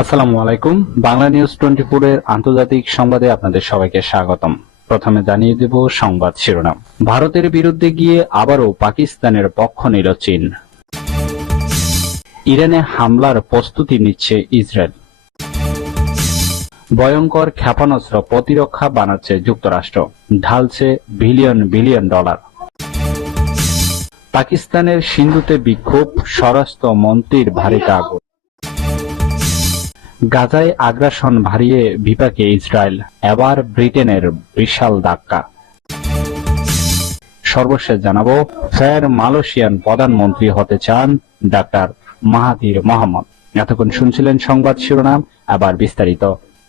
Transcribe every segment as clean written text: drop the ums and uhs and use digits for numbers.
আসসালামু আলাইকুম। বাংলা নিউজ 24 এর আন্তর্জাতিক সংবাদে আপনাদের সবাইকে স্বাগতম। প্রথমে জানিয়ে দেব সংবাদ শিরোনাম। ভারতের বিরুদ্ধে গিয়ে আবারও পাকিস্তানের পক্ষ নিল চীন। ইরানে হামলার প্রস্তুতি নিচ্ছে ইসরায়েল। ভয়ঙ্কর ক্ষেপণাস্ত্র প্রতিরক্ষা বানাচ্ছে যুক্তরাষ্ট্র, ঢালছে বিলিয়ন বিলিয়ন ডলার। পাকিস্তানের সিন্ধুতে বিক্ষোভ, স্বরাষ্ট্র মন্ত্রীর ভারীতে আগুন। গাজায় আগ্রাসন বাড়িয়ে বিপাকে ইসরায়েল, এবার ব্রিটেনের বিশাল ধাক্কা। সর্বশেষ জানাবো, ফের মালয়েশিয়ান প্রধানমন্ত্রী হতে চান ডাক্তার মাহাথির মোহাম্মদ। এতক্ষণ শুনছিলেন সংবাদ শিরোনাম, আবার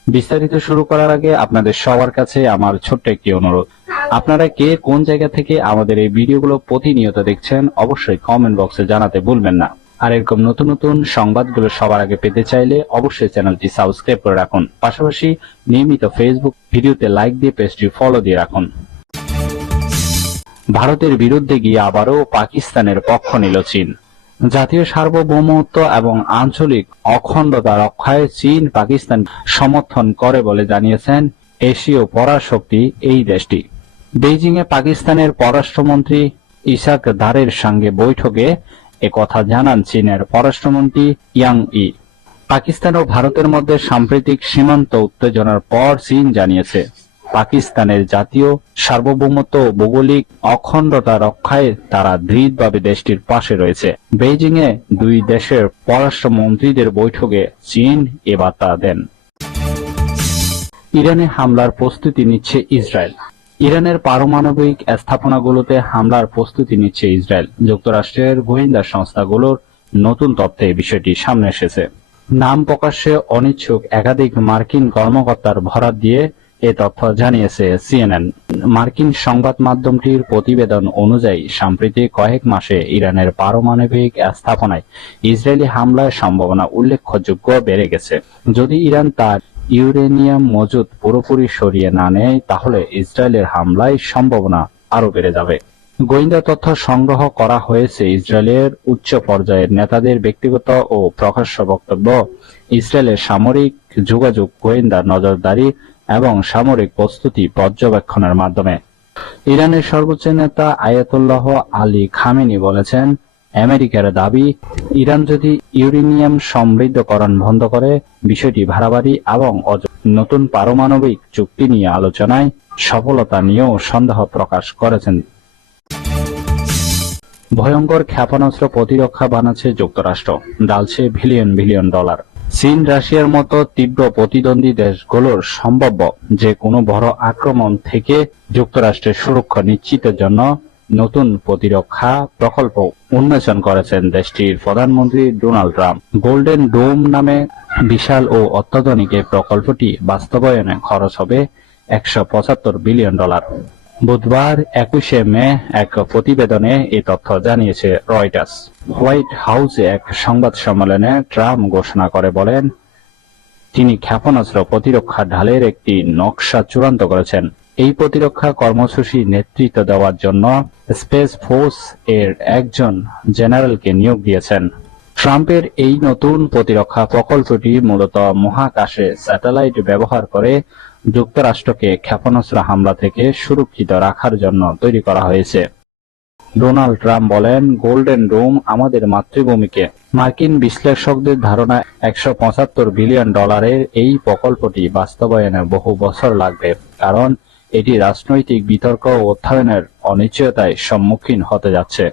বিস্তারিত শুরু করার আগে আপনাদের সবার কাছে আমার ছোট্ট একটি অনুরোধ, আপনারা কে কোন জায়গা থেকে আমাদের এই ভিডিওগুলো প্রতিনিয়ত দেখছেন অবশ্যই কমেন্ট বক্সে জানাতে ভুলবেন না। আর এরকম নতুন নতুন সংবাদগুলো সবার আগে পেতে চাইলে অবশ্যই চ্যানেলটি সাবস্ক্রাইব করে রাখুন, পাশাপাশি নিয়মিত ফেসবুক ভিডিওতে লাইক দিয়ে পেজটি ফলো দিয়ে রাখুন। ভারতের বিরুদ্ধে গিয়ে আবারও পাকিস্তানের পক্ষ নিল চীন। জাতীয় সার্বভৌমত্ব এবং আঞ্চলিক অখণ্ডতা রক্ষায় চীন পাকিস্তান সমর্থন করে বলে জানিয়েছেন এশীয় পরাশক্তি এই দেশটি। বেইজিংয়ে পাকিস্তানের পররাষ্ট্রমন্ত্রী ইসাক দারের সঙ্গে বৈঠকে একথা জানান চীনের পররাষ্ট্রমন্ত্রী ইয়াং ই। পাকিস্তান ও ভারতের মধ্যে সাম্প্রতিক সীমান্ত উত্তেজনার পর চীন জানিয়েছে পাকিস্তানের জাতীয় সার্বভৌমত্ব ও ভৌগোলিক অখণ্ডতা রক্ষায় তারা দৃঢ়ভাবে দেশটির পাশে রয়েছে। বেইজিংয়ে দুই দেশের পররাষ্ট্রমন্ত্রীদের বৈঠকে চীন এ বার্তা দেন। ইরানে হামলার প্রস্তুতি নিচ্ছে ইসরায়েল। ইরানের পারমাণবিক স্থাপনাগুলোতে হামলার প্রস্তুতি নিচ্ছে ইসরায়েল। যুক্তরাষ্ট্রের গোয়েন্দা সংস্থাগুলোর নতুন তথ্যে বিষয়টি সামনে এসেছে। নাম প্রকাশে অনিচ্ছুক একাধিক মার্কিন কর্মকর্তার বরাত দিয়ে এ তথ্য জানিয়েছে সিএনএন। মার্কিন সংবাদ মাধ্যমটির প্রতিবেদন অনুযায়ী সাম্প্রতিক কয়েক মাসে ইরানের পারমাণবিক স্থাপনায় ইসরায়েলি হামলার সম্ভাবনা উল্লেখযোগ্য বেড়ে গেছে। যদি ইরান তার ইউরেনিয়াম মজুদ পুরোপুরি সরিয়ে না নেয়, তাহলে ইসরায়েলের হামলায় সম্ভাবনা আরো বেড়ে যাবে। গোয়েন্দা তথ্য সংগ্রহ করা হয়েছে ইসরায়েলের উচ্চ পর্যায়ের নেতাদের ব্যক্তিগত ও প্রকাশ্য বক্তব্য, ইসরায়েলের সামরিক যোগাযোগ, গোয়েন্দা নজরদারি এবং সামরিক প্রস্তুতি পর্যবেক্ষণের মাধ্যমে। ইরানের সর্বোচ্চ নেতা আয়াতুল্লাহ আলী খামেনি বলেছেন, আমেরিকার দাবি ইরান যদি ইউরেনিয়াম সমৃদ্ধকরণ বন্ধ করে, বিষয়টি বাড়াবাড়ি এবং নতুন পারমাণবিক চুক্তি নিয়ে আলোচনায় সফলতা নিয়েও সন্দেহ প্রকাশ করেছেন। ভয়ঙ্কর ক্ষেপণাস্ত্র প্রতিরক্ষা বানাচ্ছে যুক্তরাষ্ট্র, ঢালছে বিলিয়ন বিলিয়ন ডলার। চীন, রাশিয়ার মতো তীব্র প্রতিদ্বন্দ্বী দেশগুলোর সম্ভাব্য যে কোনো বড় আক্রমণ থেকে যুক্তরাষ্ট্রের সুরক্ষা নিশ্চিতের জন্য নতুন প্রতিরক্ষা প্রকল্প উন্মোচন করেছেন দেশটির প্রধানমন্ত্রী ডোনাল্ড ট্রাম্প। গোল্ডেন ডোম নামে বিশাল ও অত্যাধুনিক এই প্রকল্পটি বাস্তবায়নে খরচ হবে $175 বিলিয়ন। বুধবার 21শে মে এক প্রতিবেদনে এই তথ্য জানিয়েছে রয়টার্স। হোয়াইট হাউসে এক সংবাদ সম্মেলনে ট্রাম্প ঘোষণা করে বলেন, তিনি ক্ষেপণাস্ত্র প্রতিরক্ষা ঢালের একটি নকশা চূড়ান্ত করেছেন। এই প্রতিরক্ষা কর্মসূচি নেতৃত্ব দেওয়ার জন্য স্পেস ফোর্স এর একজন জেনারেলকে নিয়োগ দিয়েছেন। ট্রাম্পের এই নতুন প্রতিরক্ষা প্রকল্পটি মূলত মহাকাশে স্যাটেলাইট ব্যবহার করে যুক্তরাষ্ট্রকে ক্ষেপণাস্ত্র হামলা থেকে সুরক্ষিত রাখার জন্য তৈরি করা হয়েছে। ডোনাল্ড ট্রাম্প বলেন, গোল্ডেন ডোম আমাদের মাতৃভূমিকে। মার্কিন বিশ্লেষকদের ধারণা $175 বিলিয়ন এই প্রকল্পটি বাস্তবায়নে বহু বছর লাগবে, কারণ এটি রাজনৈতিক বিতর্ক ও অর্থায়নের অনিশ্চয়তায় সম্মুখীন হতে যাচ্ছে।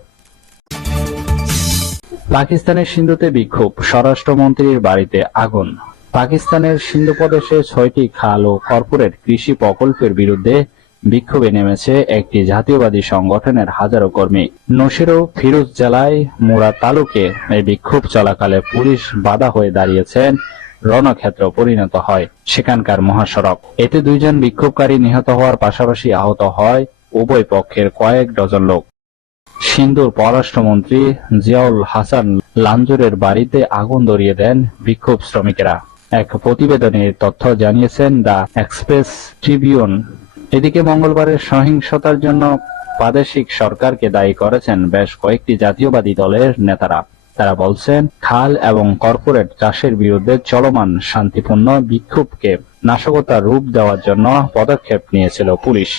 পাকিস্তানের সিন্ধুতে বিক্ষোভ, স্বরাষ্ট্রমন্ত্রীর বাড়িতে আগুন। পাকিস্তানের সিন্ধু প্রদেশে 6টি খাল ও কর্পোরেট কৃষি প্রকল্পের বিরুদ্ধে বিক্ষোভে নেমেছে একটি জাতীয়বাদী সংগঠনের হাজারো কর্মী। নসির ও ফিরোজ জেলায় মুরা তালুকে এই বিক্ষোভ চলাকালে পুলিশ বাধা হয়ে দাঁড়িয়েছেন, রণক্ষেত্র পরিণত হয় সেখানকার মহাসড়ক। এতে 2 জন বিক্ষোভকারী নিহত হওয়ার পাশাপাশি আহত হয় উভয় পক্ষের কয়েক ডজন লোক। সিন্ধুর পররাষ্ট্রমন্ত্রী জিয়াউল হাসান লাঞ্জুরের বাড়িতে আগুন ধরিয়ে দেন বিক্ষোভ শ্রমিকেরা, এক প্রতিবেদনে তথ্য জানিয়েছেন দ্য এক্সপ্রেস ট্রিবিউন। এদিকে মঙ্গলবারের সহিংসতার জন্য প্রাদেশিক সরকারকে দায়ী করেছেন বেশ কয়েকটি জাতীয়বাদী দলের নেতারা। তারা বলছেন, খাল এবং কর্পোরেট চাষের বিরুদ্ধে চলমান শান্তিপূর্ণ বিক্ষোভকে নাশকতার রূপ দেওয়ার জন্য পদক্ষেপ নিয়েছিল পুলিশ।